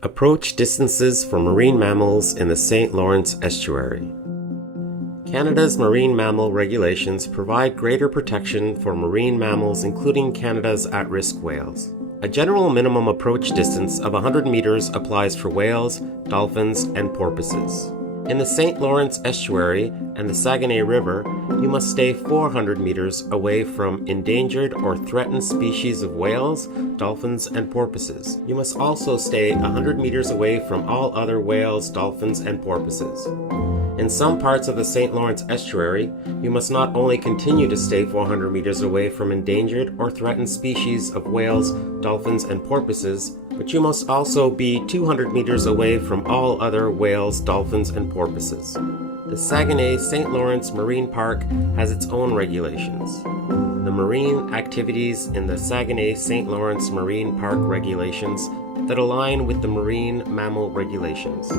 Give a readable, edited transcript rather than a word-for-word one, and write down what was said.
Approach distances for marine mammals in the Saint-Laurent estuary. Canada's Marine Mammal Regulations provide greater protection for marine mammals, including Canada's at-risk whales. A general minimum approach distance of 100 meters applies for whales, dolphins, and porpoises. In the Saint-Laurent estuary and the Saguenay River, you must stay 400 meters away from endangered or threatened species of whales, dolphins, and porpoises. You must also stay 100 meters away from all other whales, dolphins, and porpoises. In some parts of the Saint-Laurent estuary, you must not only continue to stay 400 meters away from endangered or threatened species of whales, dolphins, and porpoises, but you must also be 200 meters away from all other whales, dolphins, and porpoises. The Saguenay St. Lawrence Marine Park has its own regulations. The marine activities in the Saguenay St. Lawrence Marine Park regulations that align with the Marine Mammal Regulations.